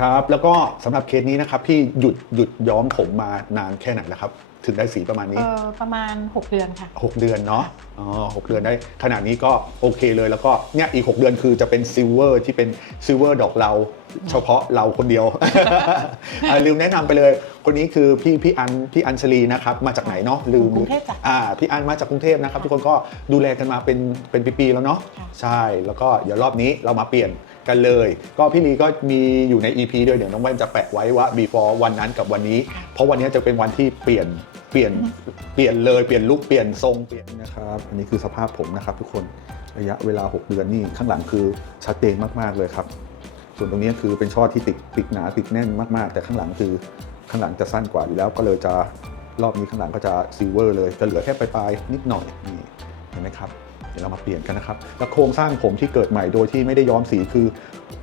ครับ แล้วก็สำหรับเคสนี้นะครับพี่หยุดหยุดย้อมผมมานานแค่ไหนแล้วครับ ถึงได้สีประมาณเอนี้อประมาณ 6 เดือนค่ะ6เดือนเนาะอ๋อหกเดือนได้ขนาดนี้ก็โอเคเลย แล้วก็เนี่ยอีก 6 เดือนคือจะเป็นซิลเวอร์ที่เป็นซิลเวอร์ดอกเรา เฉพาะเราคนเดียว อ่าลืมแนะนำไปเลย คนนี้คือพี่พี่อันพี่อัญชลีนะครับ มาจากไหนเนาะลืมกรุงเทพจ้ะอ่าพี่อันมาจากกรุงเทพนะครับ ทุกคนก็ดูแลกันมาเป็นเป็นปีๆแล้วเนาะค่ะ ใช่แล้วก็เดี๋ยวรอบนี้เรามาเปลี่ยน กันเลย ก็พี่ลีก็มีอยู่ใน EP ด้วยเดี๋ยวน้องแว่นจะแปะไว้ว่า before วันนั้นกับวันนี้ เพราะวันนี้จะเป็นวันที่เปลี่ยนเปลี่ยนเปลี่ยนเลยเปลี่ยนลุคเปลี่ยนทรงเปลี่ยนนะครับอันนี้คือสภาพผมนะครับ ทุกคนระยะเวลา 6 เดือนนี่ข้างหลังคือชัดเจนมากๆเลยครับ ส่วนตรงนี้คือเป็นช่อที่ติดติดหนาติดแน่นมากๆ แต่ข้างหลังคือข้างหลังจะสั้นกว่าอยู่แล้ว ก็เลยจะรอบนี้ข้างหลังก็จะซิลเวอร์เลยจะเหลือแค่ปลายๆนิดหน่อยนี่เห็นไหมครับ เดี๋ยวเรามาเปลี่ยนกันนะครับ แล้วโครงสร้างผมที่เกิดใหม่โดยที่ไม่ได้ย้อมสีคือ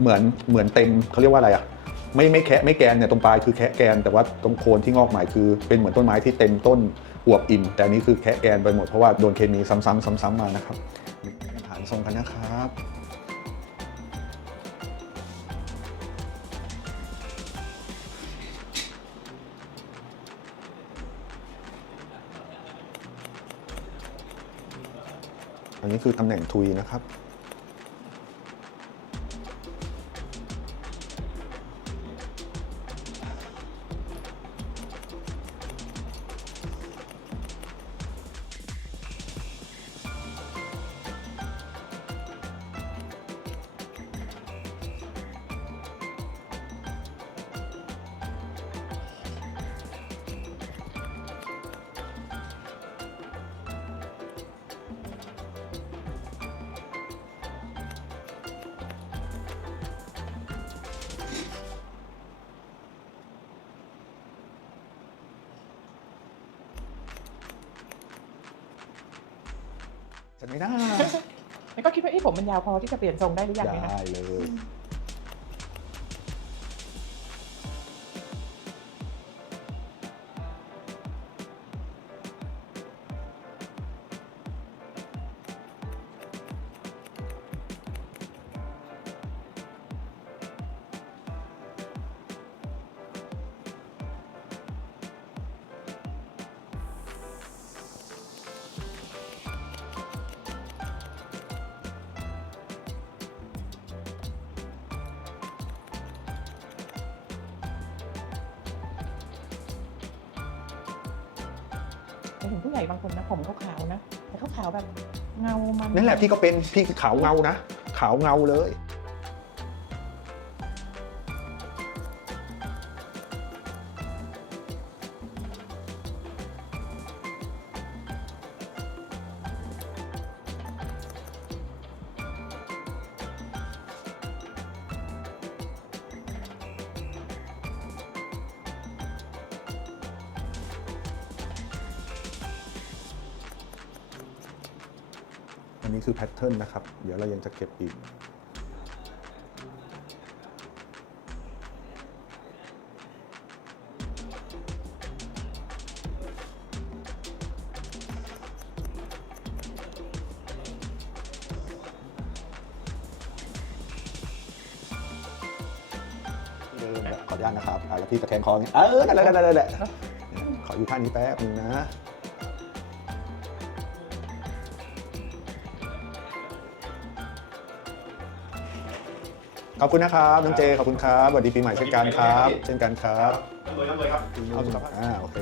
เหมือนเหมือนเต็มเขาเรียกว่าอะไรอะไม่ไม่แคะไม่แกนเนี่ยตรงปลายคือแคะแกนแต่ว่าตรงโคนที่งอกใหม่คือเป็นเหมือนต้นไม้ที่เต็มต้นอวบอิ่มแต่อันนี้คือแคะแกนไปหมดเพราะว่าโดนเคมีซ้ำๆซ้ำๆมานะครับฐานทรงกันนะครับ อันนี้คือตำแหน่งทุยนะครับ จะไม่ได้แล้วก็คิดว่าเอ้ผมมันยาวพอที่จะเปลี่ยนทรงได้หรือยังไหมคะได้เลย เห็นผู้ใหญ่บางคนนะผมเขาขาวนะแต่เขาขาวแบบเงามันนั่นแหละพี่ก็เป็นพี่ขาวเงานะขาวเงาเลย อันนี้คือแพทเทิร์นนะครับ เดี๋ยวเรายังจะเก็บอีกเดิมแล้วขออนุญาตนะครับ แล้วพี่ตะแคงคออย่างนี้เออนั่นแหละนั่นแหละขออยู่ท่านี้แป๊บนึงนะ อบคุณนะครับน้องเจขอบคุณครับสวัสดีปีใหม่เช่นกันครับ เช่นกันครับน้ำเลยน้ำเลยครับเอาสุขภาพอ่าโอเค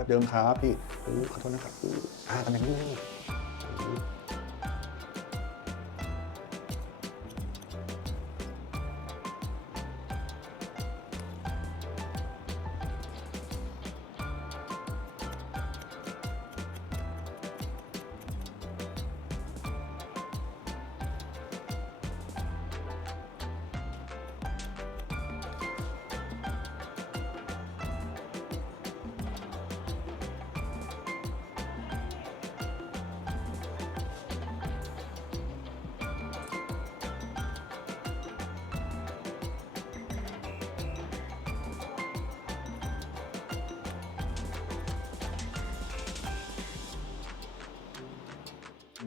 แบบเดิมครับพี่ขอโทษนะครับอ่าตำแหน่งนี้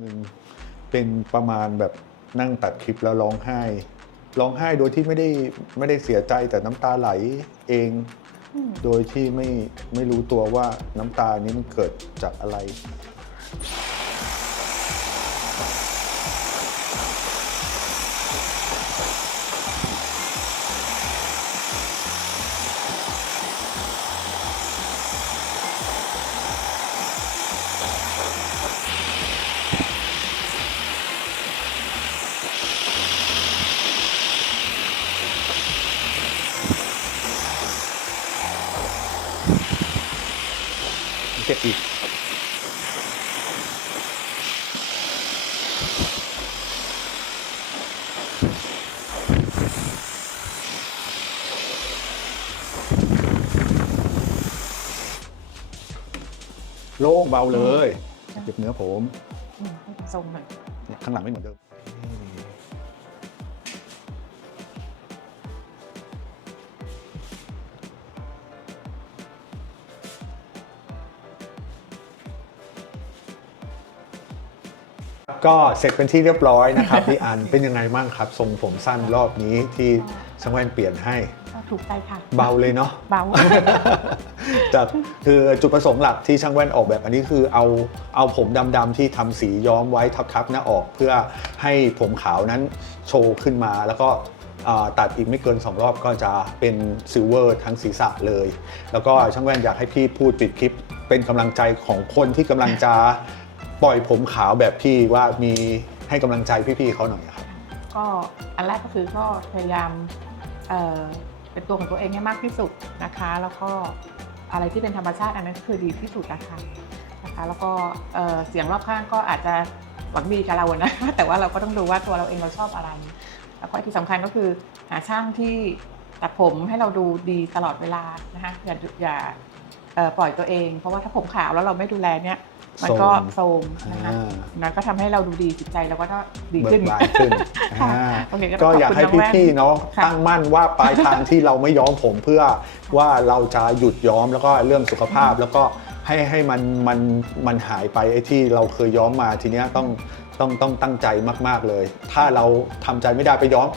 หนึ่งเป็นประมาณแบบนั่งตัดคลิปแล้วร้องไห้ ร้องไห้โดยที่ไม่ได้ไม่ได้เสียใจแต่น้ำตาไหลเองอืมโดยที่ไม่ไม่รู้ตัวว่าน้ำตานี้มันเกิดจากอะไร เก็บอีกโล่งเบาเลยเก็บเนื้อผมอืมให้เป็นทรงหน่อยเนี่ยข้างหลังไม่เหมือนเดิม ก็เสร็จเป็นที่เรียบร้อยนะครับพี่อันเป็นยังไงบ้างครับ ทรงผมสั้นรอบนี้ที่ช่างแว่นเปลี่ยนให้ก็ถูกใจค่ะ เบาเลยเนาะเบา จากคือจุดประสงค์หลักที่ช่างแว่นออกแบบอันนี้คือเอาเอาผมดำๆที่ทำสีย้อมไว้ทับๆหน้าออกเพื่อให้ผมขาวนั้นโชว์ขึ้นมาแล้วก็อ่าตัดอีกไม่เกิน 2 รอบก็จะเป็นซิลเวอร์ทั้งศีรษะเลย แล้วก็ช่างแว่นอยากให้พี่พูดปิดคลิป เป็นกำลังใจของคนที่กำลังจะ ปล่อยผมขาวแบบพี่ว่ามีให้กำลังใจพี่ๆเขาหน่อยครับ ก็อันแรกก็คือก็พยายามเอ่อเป็นตัวของตัวเองให้มากที่สุดนะคะ แล้วก็อะไรที่เป็นธรรมชาติอันนั้นคือดีที่สุดนะคะนะคะ แล้วก็เอ่อเสียงรอบข้างก็อาจจะหวังดีกับเรานะ แต่ว่าเราก็ต้องดูว่าตัวเราเองเราชอบอะไร แล้วก็ที่สำคัญก็คือหาช่างที่ตัดผมให้เราดูดีตลอดเวลานะคะอย่าอย่าปล่อยตัวเอง เพราะว่าถ้าผมขาวแล้วเราไม่ดูแลเนี่ย มันก็โทรมนะคะอ่านั้นก็ทำให้เราดูดีจิตใจเราก็ดีเบิขึ้กนบานขึ้นค่ะอ่าโอเคก็ก็อยากให้ขอบคุณน้องแว่นพี่ๆเนาะค่ะตั้งมั่นว่าปลายทางที่เราไม่ย้อมผมเพื่อว่าเราจะหยุดย้อมแล้วก็เรื่องสุขภาพแล้วก็ให้ให้มันมันมันหายไปไอ้ที่เราเคยย้อมมาทีเนี้ยต้องต้องต้องตั้งใจมาก ๆเลย ถ้าเราทำใจไม่ได้ไปย้อม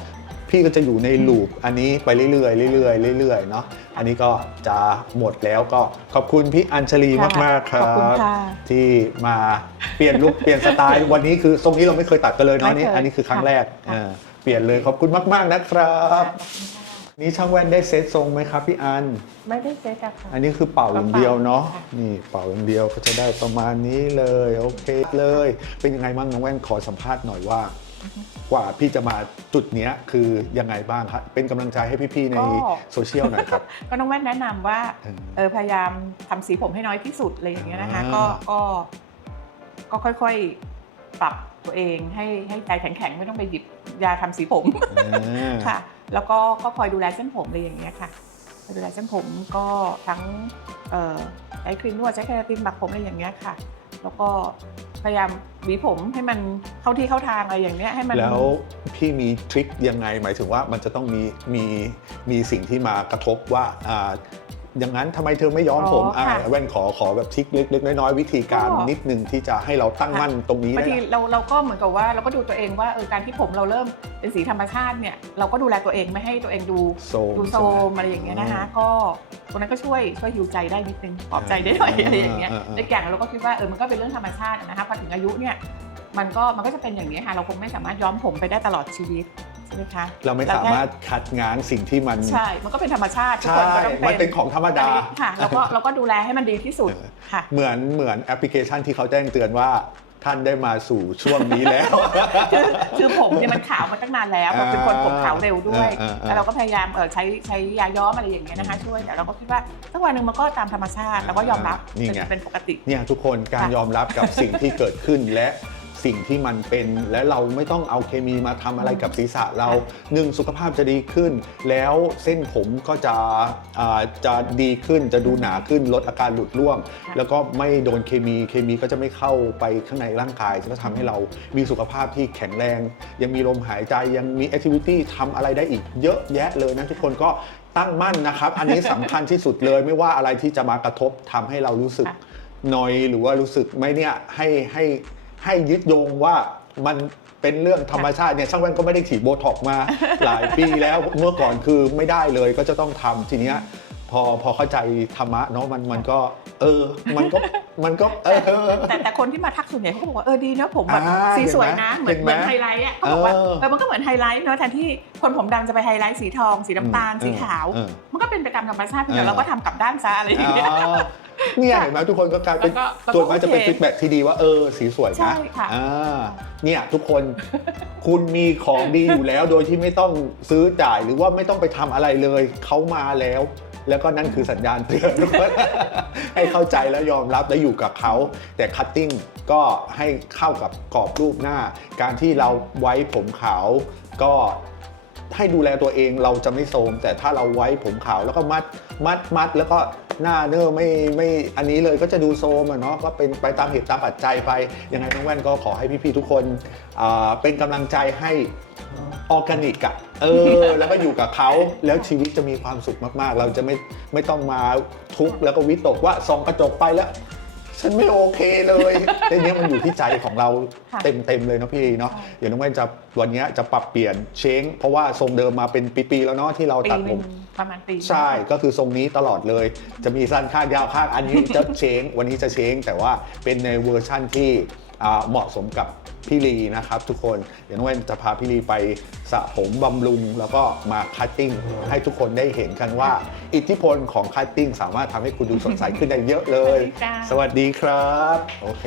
พี่ก็จะอยู่ในลูปอันนี้ไปเรื่อยๆเรื่อยๆเรื่อยๆเนาะอันนี้ก็จะหมดแล้วก็ขอบคุณพี่อัญชลีค่ะมากๆครัขอบคุณบ ค่ะที่มาเปลี่ยนลุค เปลี่ยนสไตล์วันนี้คือทรงนี้เราไม่เคยตัดกันเลยเนาะไม่นี่เคยอันนี้คือครั้งค่ะแรกค่ะอ่าเปลี่ยนเลยขอบคุณมาก ๆนะครับขอบคุณค่ะนี่ช่างแว่นได้เซตทรงไหมครับพี่อัน ไม่ได้เซ็ตอะค่ะ อันนี้คือเป่าอย่างเดียวเนาะค่ะ นี่เป่าอย่างเดียวก็จะได้ประมาณนี้เลยโอเคเลย เป็นยังไงบ้างน้องแว่นขอสัมภาษณ์หน่อยว่า กว่าพี่จะมาจุดเนี้ยคือยังไงบ้างครับเป็นกำลังใจให้พี่ๆในโซเชียลหน่อยครับ ก็น้องแว่นแนะนำว่าเออเออพยายามทำสีผมให้น้อยที่สุดอะไรอย่างเงี้ยนะคะอ่า ก็ก็ก็ค่อยๆปรับตัวเองให้ให้ใจแข็งๆไม่ต้องไปหยิบยาทำสีผมอ่าค่ะ แล้วก็ก็คอยดูแลเส้นผมอะไรอย่างเงี้ยค่ะคอยดูแลเส้นผมก็ทั้งเอ่อใช้ครีมนวดใช้เคราตินหมักผมอะไรอย่างเงี้ยค่ะ แล้วก็ พยายามหวีผมให้มันเข้าที่เข้าทางอะไรอย่างเนี้ยให้มันแล้วพี่มีทริคยังไงหมายถึงว่ามันจะต้องมีมีมีสิ่งที่มากระทบว่าอ่า อย่างนั้นทำไมเธอไม่ย้อมผมอ๋ออ่าค่ะแว่นขอขอแบบทริคเล็กๆน้อยๆวิธีการก็นิดนึงที่จะให้เราตั้งมั่นตรงนี้บางได้ทีละเราเราก็เหมือนกับว่าเราก็ดูตัวเองว่าเออการที่ผมเราเริ่มเป็นสีธรรมชาติเนี่ยเราก็ดูแลตัวเองไม่ให้ตัวเองดูโซมดูโซมอะไรอย่างเงี้ยนะคะก็ตรงนั้นก็ช่วยช่วยฮิวใจได้นิดนึงปลอบใจได้หน่อยอ่าอะไรอย่างเงี้ยอ่าอ่าในอย่างเราก็คิดว่าเออมันก็เป็นเรื่องธรรมชาตินะคะพอถึงอายุเนี่ยมันก็มันก็จะเป็นอย่างนี้ยค่ะเราคงไม่สามารถย้อมผมไปได้ตลอดชีวิต ใช่ไหมคะเราไม่สามารถคัดง้างสิ่งที่มันใช่ มันก็เป็นธรรมชาติทุกใช่คนก็ต้องมันเป็นของธรรมดาค่ะเราก็เราก็ดูแลให้มันดีที่สุดเออค่ะเหมือนเหมือนแอปพลิเคชันที่เขาแจ้งเตือนว่าท่านได้มาสู่ช่วงนี้แล้ว คือคือผมเนี่ยมันขาวมาตั้งนานแล้วเราเป็นคนผมขาวเร็วด้วยอ่าอ่าอ่าแล้วเราก็พยายามเออใช้ใช้ยาย้อมอะไรอย่างเงี้ยนะคะช่วยแต่เราก็คิดว่าสักวันหนึ่งมันก็ตามธรรมชาติเราก็ยอมรับนี่เป็นไงเป็นปกติ เนี่ยทุกคนการค่ะยอมรับกับสิ่งที่เกิดขึ้นและ สิ่งที่มันเป็น และเราไม่ต้องเอาเคมีมาทำอะไรกับศีรษะเราหนึ่งสุขภาพจะดีขึ้น แล้วเส้นผมก็จะอ่าจะดีขึ้นจะดูหนาขึ้นลดอาการหลุดร่วงค่ะแล้วก็ไม่โดนเคมีเคมีก็จะไม่เข้าไปข้างในร่างกายจะทำให้เรามีสุขภาพที่แข็งแรง ยังมีลมหายใจยังมีแอคทิวิตี้ทำอะไรได้อีกเยอะแยะเลยนะทุกคนก็ตั้งมั่นนะครับ อันนี้สำคัญที่สุดเลยไม่ว่าอะไรที่จะมากระทบทำให้เรารู้สึกค่ะนอยหรือว่ารู้สึกไหมเนี่ยให้ให้ ให้ยึดโยงว่ามันเป็นเรื่องธรรมชาติเนี่ยช่างแว่นก็ไม่ได้ฉีดโบท็อกซ์มาหลายปีแล้วเมื่อก่อนคือไม่ได้เลยก็จะต้องทำทีเนี้ยพอพอเข้าใจธรรมะเนาะมันมันก็ เออ มันก็มันก็เออแต่แต่คนที่มาทักส่วนใหญ่เขาก็บอกว่าเออดีนะผมแบบอ่าสีสวยนะเหมือนเห็นเหไหมมือนไฮไลท์อะเขาบอกว่าเออเออมันก็เหมือนไฮไลท์เนอะแทนที่คนผมดำจะไปไฮไลท์สีทอง สีน้ำตาลอืมสีขาวเออมันก็เป็นไปตามธรรมชาติเพียงแต่เออเราก็ทำกลับด้านซะอะไรอย่างเงี้ยอ่า เนี่ยเห็นไหมทุกคนก็กลายเป็นแล้วก็แล้วก็ส่วนมากจะเป็นโอเคฟีดแบ็ที่ดีว่าเออสีสวยใช่นะค่ะอ่าเนี่ยทุกคนคุณมีของดีอยู่แล้ว โดยที่ไม่ต้องซื้อจ่ายหรือว่าไม่ต้องไปทำอะไรเลยเขามาแล้ว แล้วก็นั่นคือสัญญาณเตือน ให้เข้าใจแล้วยอมรับและอยู่กับเขา แต่คัตติ้งก็ให้เข้ากับกรอบรูปหน้า การที่เราไว้ผมขาวก็ ให้ดูแลตัวเองเราจะไม่โทรมแต่ถ้าเราไว้ผมขาวแล้วก็มัดมัดมัดแล้วก็หน้าเนื้อไม่ไม่อันนี้เลยก็จะดูโซมอะเนาะก็เป็นไปตามเหตุตามปัจจัยไปยังไงน้องแว่นก็ขอให้พี่ๆทุกคนอ่าเป็นกำลังใจให้ออร์แกนิกอะเออ แล้วก็อยู่กับเขาแล้วชีวิตจะมีความสุขมากๆ เราจะไม่ไม่ต้องมาทุกข์แล้วก็วิตกว่าส่องกระจกไปแล้ว ฉันไม่โอเคเลยในเนี้ยมันอยู่ที่ใจของเราค่ะเต็มเต็มๆเลยเนาะพี่เนาะใช่เดี๋ยวน้องแว่นจะวันเนี้ยจะปรับเปลี่ยนเช้งเพราะว่าทรงเดิมมาเป็นปีๆแล้วเนาะที่เราปีตัดหผนึ่งม ประมาณปีใช่ก็คือทรงนี้ตลอดเลย จะมีสั้นข้างยาวข้างอันนี้จะเช้งวันนี้จะเช้งแต่ว่าเป็นในเวอร์ชั่นที่อ่า เหมาะสมกับพี่ลีนะครับทุกคนเดี๋ยวน้องแว่นจะพาพี่ลีไปสระผมบำรุง แล้วก็มาคัตติ้งให้ทุกคนได้เห็นกันว่า อิทธิพลของคัตติ้งสามารถทำให้คุณดูสดใสขึ้นได้เยอะเลยจ้าสวัสดีครับ โอเค